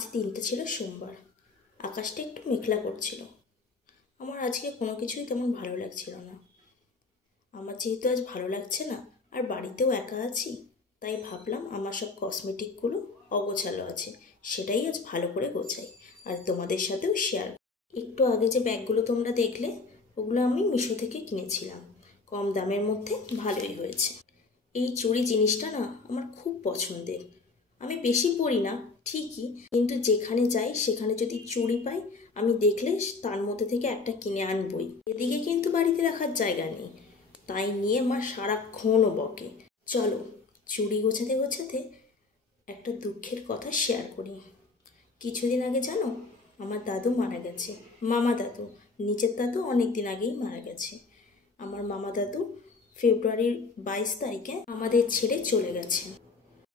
আজ দিনটা ছিল সোমবার। আকাশটা একটু মেঘলা করছিল। আমার আজকে কোনো কিছুই তেমন ভালো লাগছিল না। আমার যেহেতু আজ ভালো লাগছে না আর বাড়িতেও একা আছি, তাই ভাবলাম আমার সব কসমেটিকগুলো অগোছালো আছে, সেটাই আজ ভালো করে গোছাই আর তোমাদের সাথেও শেয়ার। একটু আগে যে ব্যাগগুলো তোমরা দেখলে, ওগুলো আমি মিশো থেকে কিনেছিলাম। কম দামের মধ্যে ভালোই হয়েছে। এই চুড়ি জিনিসটা না আমার খুব পছন্দের। আমি বেশি পরি না ঠিকই, কিন্তু যেখানে যাই সেখানে যদি চুড়ি পাই, আমি দেখলে তার মধ্যে থেকে একটা কিনে আনবই। এদিকে কিন্তু বাড়িতে রাখার জায়গা নেই, তাই নিয়ে আমার সারাক্ষণও বকে। চলো চুড়ি গোছাতে গোছাতে একটা দুঃখের কথা শেয়ার করি। কিছুদিন আগে জানো, আমার দাদু মারা গেছে। মামা দাদু, নিজের দাদু অনেক দিন আগেই মারা গেছে। আমার মামা দাদু ফেব্রুয়ারির 22 তারিখে আমাদের ছেড়ে চলে গেছে।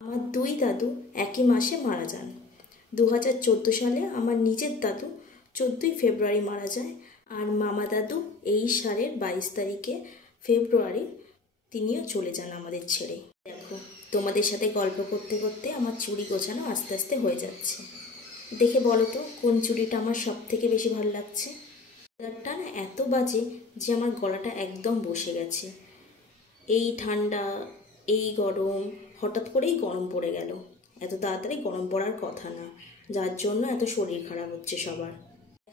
আমার দুই দাদু একই মাসে মারা যান। 2014 সালে আমার নিজের দাদু 14ই ফেব্রুয়ারি মারা যায়, আর মামা দাদু এই সালের 22 তারিখে ফেব্রুয়ারি তিনিও চলে যান আমাদের ছেড়ে। দেখো, তোমাদের সাথে গল্প করতে করতে আমার চুড়ি গোছানো আস্তে আস্তে হয়ে যাচ্ছে। দেখে বলো তো কোন চুড়িটা আমার সব থেকে বেশি ভালো লাগছে। ওয়েদারটা না এত বাজে যে আমার গলাটা একদম বসে গেছে। এই ঠান্ডা, এই গরম, হঠাৎ করেই গরম পড়ে গেল। এত তাড়াতাড়ি গরম পড়ার কথা না, যার জন্য এত শরীর খারাপ হচ্ছে সবার।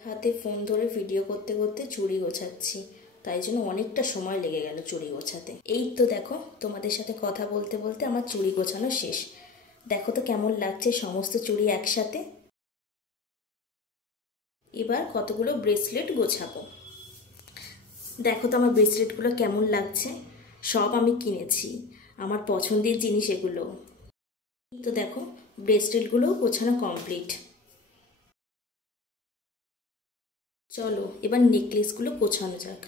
হাতে ফোন ধরে ভিডিও করতে করতে চুড়ি গোছাচ্ছি, তাই জন্য অনেকটা সময় লেগে গেল চুড়ি গোছাতে। এই তো দেখো, তোমাদের সাথে কথা বলতে বলতে আমার চুড়ি গোছানো শেষ। দেখো তো কেমন লাগছে সমস্ত চুড়ি একসাথে। এবার কতগুলো ব্রেসলেট গোছাবো। দেখো তো আমার ব্রেসলেটগুলো কেমন লাগছে। সব আমি কিনেছি, আমার পছন্দের জিনিস এগুলো। তো দেখো, ব্রেসলেটগুলো গোছানো কমপ্লিট। চলো এবার নেকলেসগুলো গোছানো যাক।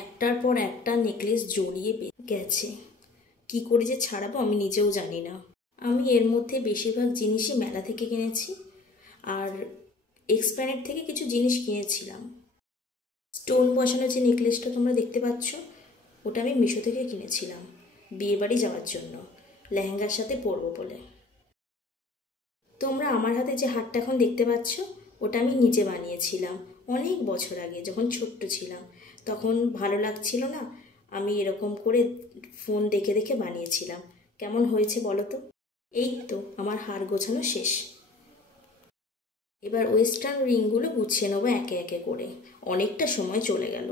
একটার পর একটা নেকলেস জড়িয়ে গেছে, কি করে যে ছাড়াবো আমি নিজেও জানি না। আমি এর মধ্যে বেশিরভাগ জিনিসই মেলা থেকে কিনেছি, আর এক্সপ্ল্যানেড থেকে কিছু জিনিস কিনেছিলাম। স্টোন বসানো যে নেকলেসটা তোমরা দেখতে পাচ্ছ, ওটা আমি মিশো থেকে কিনেছিলাম বিয়েবাড়ি যাওয়ার জন্য, লেহেঙ্গার সাথে পরবো বলে। তোমরা আমার হাতে যে হারটা এখন দেখতে পাচ্ছ, ওটা আমি নিজে বানিয়েছিলাম অনেক বছর আগে, যখন ছোট্ট ছিলাম। তখন ভালো লাগছিল না, আমি এরকম করে ফোন দেখে দেখে বানিয়েছিলাম। কেমন হয়েছে বলো তো। এই তো আমার হার গোছানো শেষ। এবার ওয়েস্টার্ন রিংগুলো গুছিয়ে নেবো একে একে করে, অনেকটা সময় চলে গেল।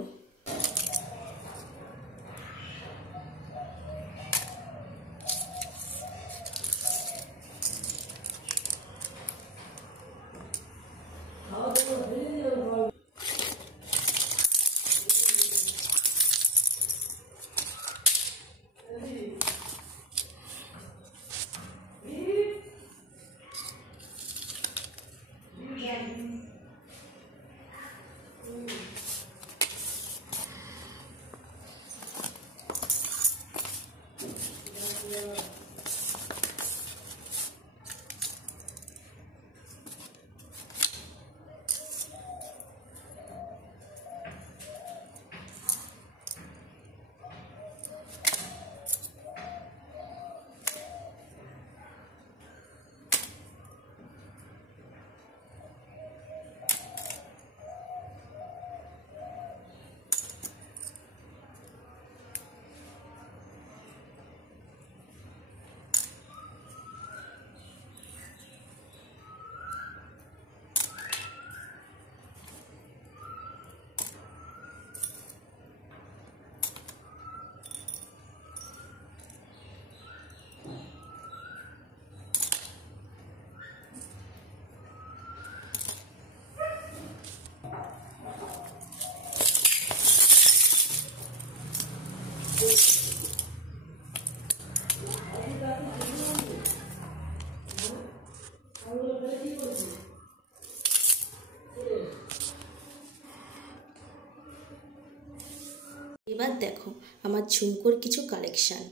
এবার দেখো আমার ঝুমকোর কিছু কালেকশান।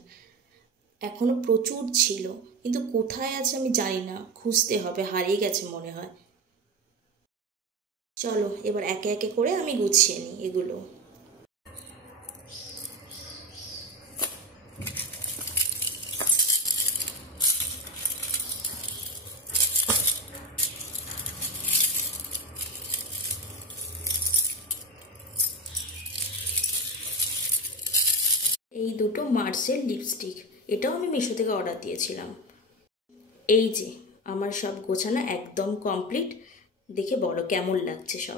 এখনো প্রচুর ছিল, কিন্তু কোথায় আছে আমি জানি না, খুঁজতে হবে, হারিয়ে গেছে মনে হয়। চলো এবার একে একে করে আমি গুছিয়ে নিই এগুলো। দুটো মার্সের লিপস্টিক, এটাও আমি মিশো থেকে অর্ডার দিয়েছিলাম। এই যে আমার সব গোছানো একদম কমপ্লিট। দেখে বলো কেমন লাগছে সব।